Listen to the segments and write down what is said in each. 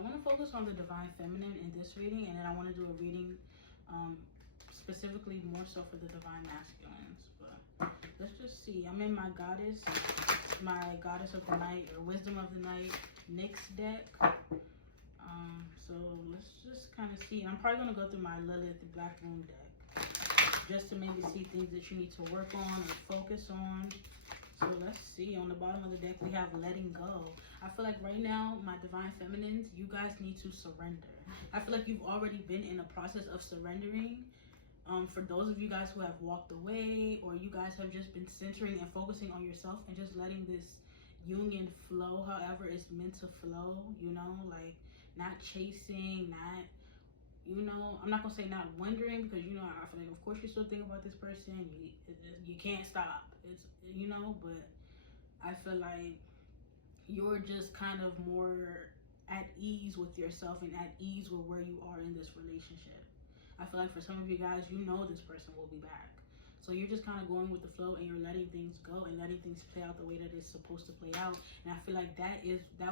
I want to focus on the divine feminine in this reading, and then I want to do a reading specifically more so for the divine masculines. But let's just see. I'm in my goddess of the night, or wisdom of the night Nyx deck. So let's just kind of see. And I'm probably going to go through my Lilith, the Black Moon deck, just to maybe see things that you need to work on or focus on. So let's see. On the bottom of the deck, we have letting go. I feel like right now, my divine feminines, you guys need to surrender. I feel like you've already been in a process of surrendering. For those of you guys who have walked away, or you guys have just been centering and focusing on yourself and just letting this union flow however it's meant to flow, you know, like not chasing, not, you know, I'm not gonna say not wondering, because, you know, I feel like of course you still think about this person, you can't stop, it's, you know, but I feel like you're just kind of more at ease with yourself and at ease with where you are in this relationship. I feel like for some of you guys, you know this person will be back. So you're just kind of going with the flow, and you're letting things go and letting things play out the way that it's supposed to play out. And I feel like that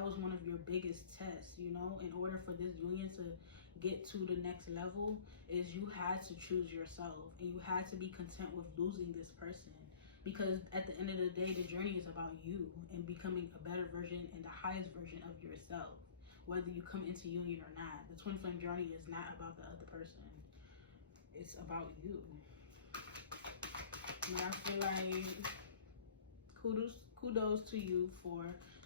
was one of your biggest tests, you know, in order for this union to get to the next level, is you had to choose yourself, and you had to be content with losing this person. Because at the end of the day, the journey is about you and becoming a better version and the highest version of yourself, whether you come into union or not. The twin flame journey is not about the other person. It's about you. And I feel like kudos to you for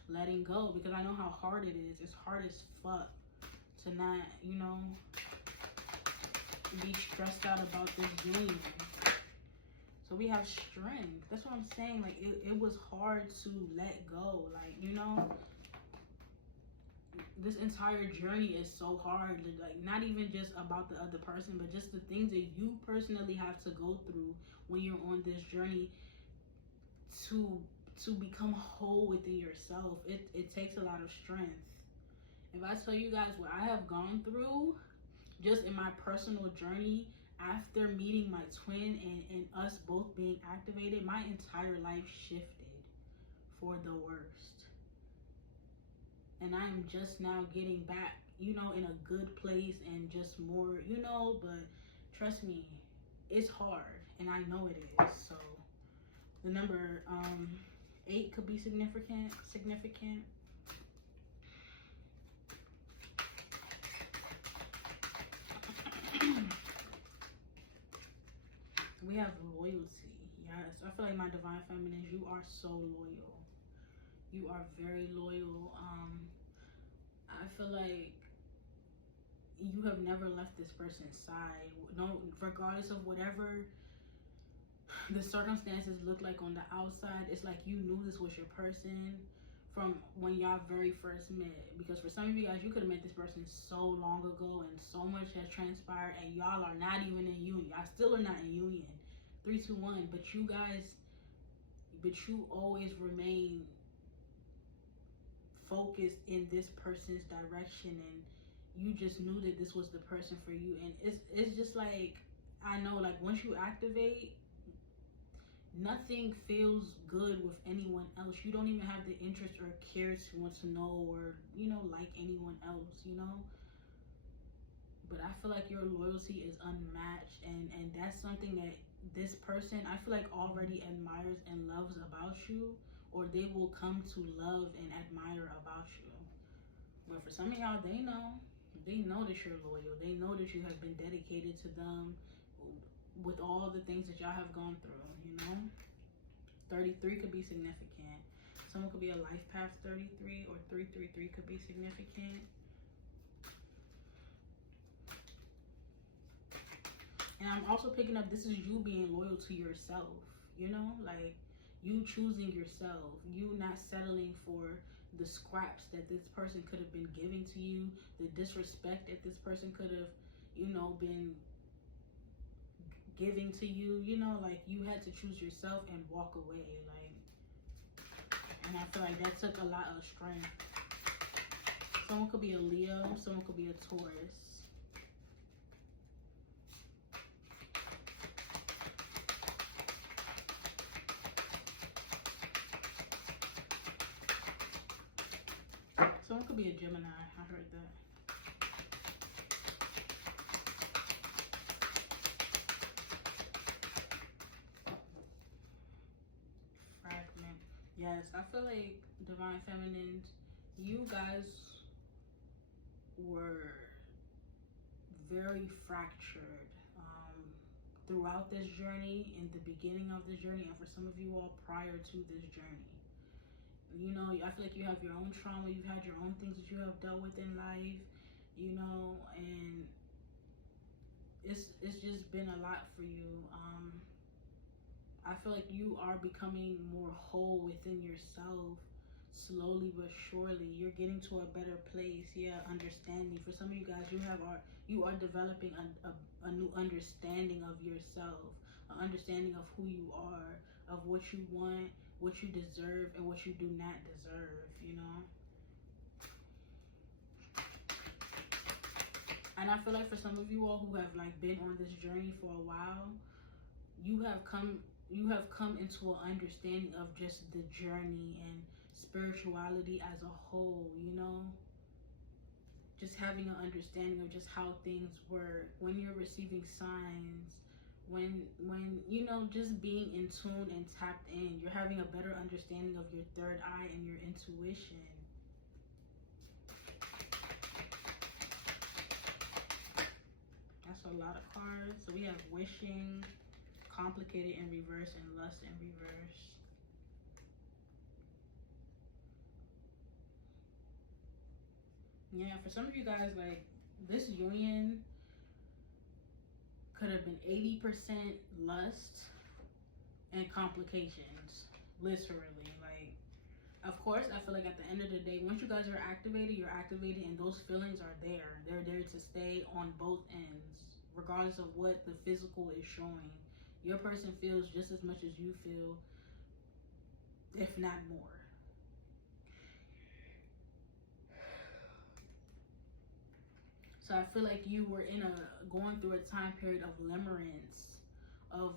letting go, because I know how hard it is. It's hard as fuck to not, you know, be stressed out about this union. So we have strength. That's what I'm saying. Like, it was hard to let go. Like, you know, this entire journey is so hard. Like, not even just about the other person, but just the things that you personally have to go through when you're on this journey to become whole within yourself. It takes a lot of strength. If I tell you guys what I have gone through just in my personal journey after meeting my twin and us both being activated, my entire life shifted for the worst. And I am just now getting back, you know, in a good place and just more, you know, but trust me, it's hard, and I know it is. So the number 8 could be significant. We have loyalty. Yes, I feel like my divine feminine, you are so loyal. You are very loyal. I feel like you have never left this person's side. No, regardless of whatever the circumstances look like on the outside, it's like you knew this was your person from when y'all very first met. Because for some of you guys, you could have met this person so long ago, and so much has transpired, and y'all are not even in union. Y'all still are not in union. 3, 2, 1. But you always remain focused in this person's direction, and you just knew that this was the person for you. And it's just like, I know, like, once you activate, nothing feels good with anyone else. You don't even have the interest or care to want to know or, you know, like anyone else, you know. But I feel like your loyalty is unmatched, and that's something that this person, I feel like, already admires and loves about you, or they will come to love and admire about you. But for some of y'all, they know that you're loyal. They know that you have been dedicated to them with all the things that y'all have gone through, you know. 33 could be significant. Someone could be a life path 33, or 333 could be significant. And I'm also picking up, this is you being loyal to yourself, you know, like you choosing yourself, you not settling for the scraps that this person could have been giving to you, the disrespect that this person could have, you know, been giving to you, you know, like you had to choose yourself and walk away, like, and I feel like that took a lot of strength. Someone could be a Leo, someone could be a Taurus. Someone could be a Gemini. I heard that. Yes, I feel like Divine Feminines, you guys were very fractured throughout this journey, in the beginning of this journey, and for some of you all prior to this journey. You know, I feel like you have your own trauma, you've had your own things that you have dealt with in life, you know, and it's just been a lot for you. I feel like you are becoming more whole within yourself, slowly but surely. You're getting to a better place. Yeah, understanding. For some of you guys, you are developing a new understanding of yourself, an understanding of who you are, of what you want, what you deserve, and what you do not deserve. You know. And I feel like for some of you all who have like been on this journey for a while, you have come into an understanding of just the journey and spirituality as a whole, you know, just having an understanding of just how things work, when you're receiving signs, when you know, just being in tune and tapped in, you're having a better understanding of your third eye and your intuition. That's a lot of cards. So we have wishing, complicated in reverse, and lust in reverse. Yeah, for some of you guys, like, this union could have been 80% lust and complications, literally. Like, of course, I feel like at the end of the day, once you guys are activated, you're activated, and those feelings are there. They're there to stay on both ends, regardless of what the physical is showing. Your person feels just as much as you feel, if not more. So I feel like you were going through a time period of limerence, of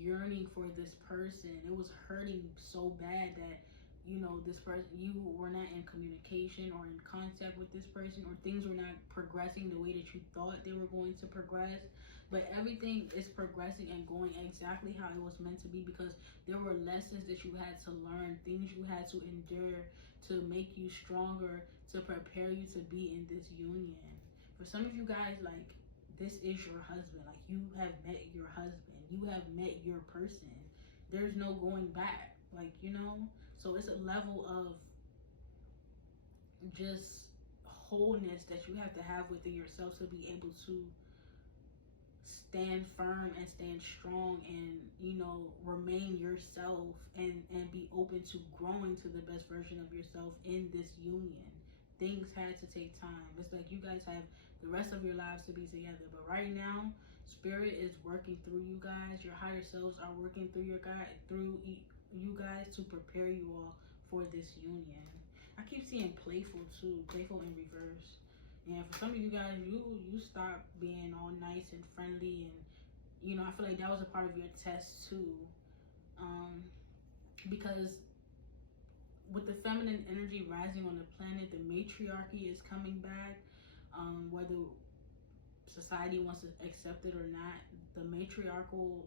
yearning for this person. It was hurting so bad that, you know, this person, you were not in communication or in contact with this person, or things were not progressing the way that you thought they were going to progress. But everything is progressing and going exactly how it was meant to be, because there were lessons that you had to learn, things you had to endure to make you stronger, to prepare you to be in this union. For some of you guys, like, this is your husband. Like, you have met your husband. You have met your person. There's no going back. Like, you know? So it's a level of just wholeness that you have to have within yourself to be able to stand firm and stand strong and, you know, remain yourself and be open to growing to the best version of yourself in this union. Things had to take time. It's like you guys have the rest of your lives to be together, but right now, spirit is working through you guys. Your higher selves are working through you guys to prepare you all for this union. I keep seeing playful too, playful in reverse. And for some of you guys, you stop being all nice and friendly, and, you know, I feel like that was a part of your test too, because with the feminine energy rising on the planet, the matriarchy is coming back. Whether society wants to accept it or not, the matriarchy,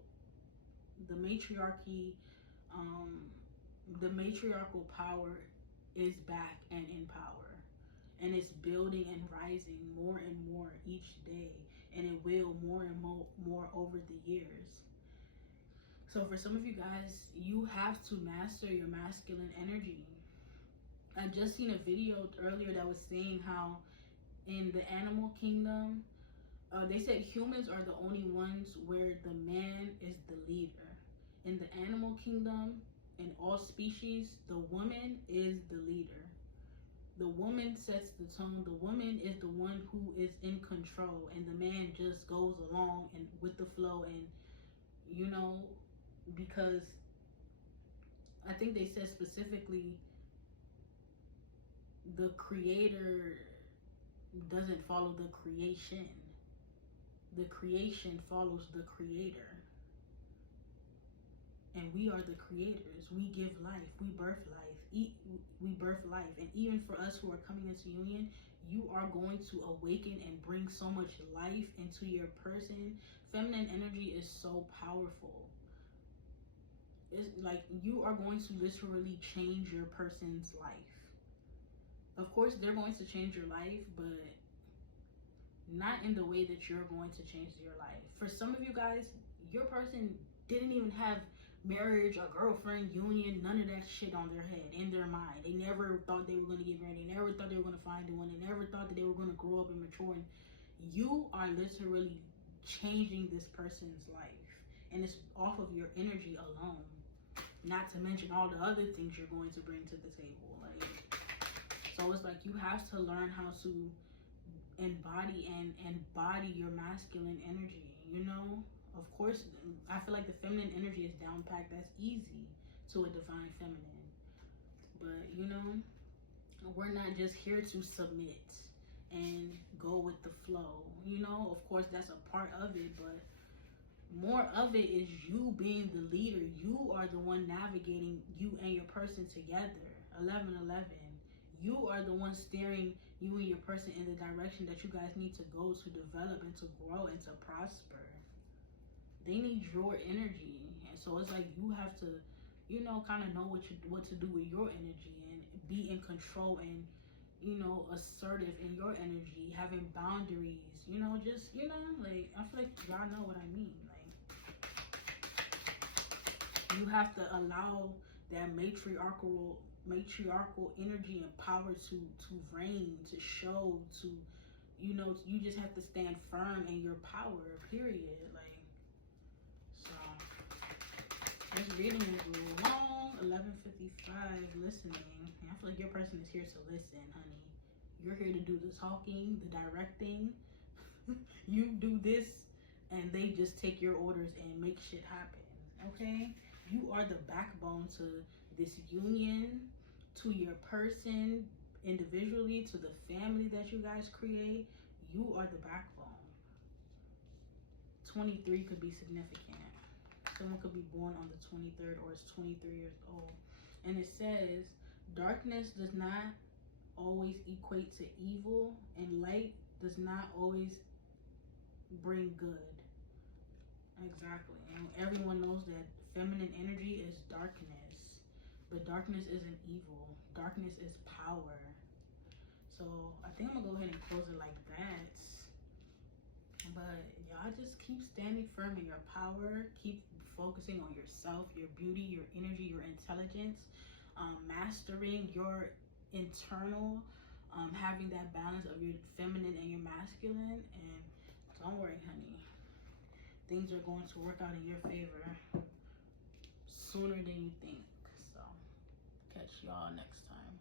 the matriarchal power is back and in power, and it's building and rising more and more each day, and it will more and more over the years. So for some of you guys, you have to master your masculine energy. I just seen a video earlier that was saying how in the animal kingdom, they said humans are the only ones where the man is the leader. In the animal kingdom, in all species, the woman is the leader. The woman sets the tone. The woman is the one who is in control, and the man just goes along and with the flow. And, you know, because I think they said specifically, the creator doesn't follow the creation. The creation follows the creator. And we are the creators. We give life. We birth life. We birth life. And even for us who are coming into union, you are going to awaken and bring so much life into your person. Feminine energy is so powerful. it's like you are going to literally change your person's life. Of course, they're going to change your life, but not in the way that you're going to change your life. For some of you guys, your person didn't even have marriage or girlfriend union, none of that shit on their head, in their mind. They never thought they were going to get married. They never thought they were going to find one. They never thought that they were going to grow up and mature. And you are literally changing this person's life. And it's off of your energy alone. Not to mention all the other things you're going to bring to the table. Like, so it's like you have to learn how to embody your masculine energy, you know. Of course, I feel like the feminine energy is down packed. That's easy to a divine feminine, but you know, we're not just here to submit and go with the flow, you know. Of course, that's a part of it, but more of it is you being the leader. You are the one navigating, you and your person together. 1111, you are the one steering you and your person in the direction that you guys need to go to develop and to grow and to prosper. They need your energy, and so it's like you have to, you know, kind of know what to do with your energy and be in control and, you know, assertive in your energy, having boundaries, you know, just, you know, like, I feel like y'all know what I mean. Like, you have to allow that matriarchal energy and power to reign, to show, to, you know, you just have to stand firm in your power, period. Like, so this reading is long. 11:55 listening. I feel like your person is here to listen, honey. You're here to do the talking, the directing. You do this and they just take your orders and make shit happen. Okay? You are the backbone to this union, to your person individually, to the family that you guys create. You are the backbone. 23 could be significant. Someone could be born on the 23rd or is 23 years old. And it says, darkness does not always equate to evil, and light does not always bring good. Exactly. And everyone knows that feminine energy is darkness. But darkness isn't evil. Darkness is power. So I think I'm gonna go ahead and close it like that. But y'all just keep standing firm in your power. Keep focusing on yourself, your beauty, your energy, your intelligence, mastering your internal, having that balance of your feminine and your masculine. And don't worry, honey, things are going to work out in your favor sooner than you think. So catch y'all next time.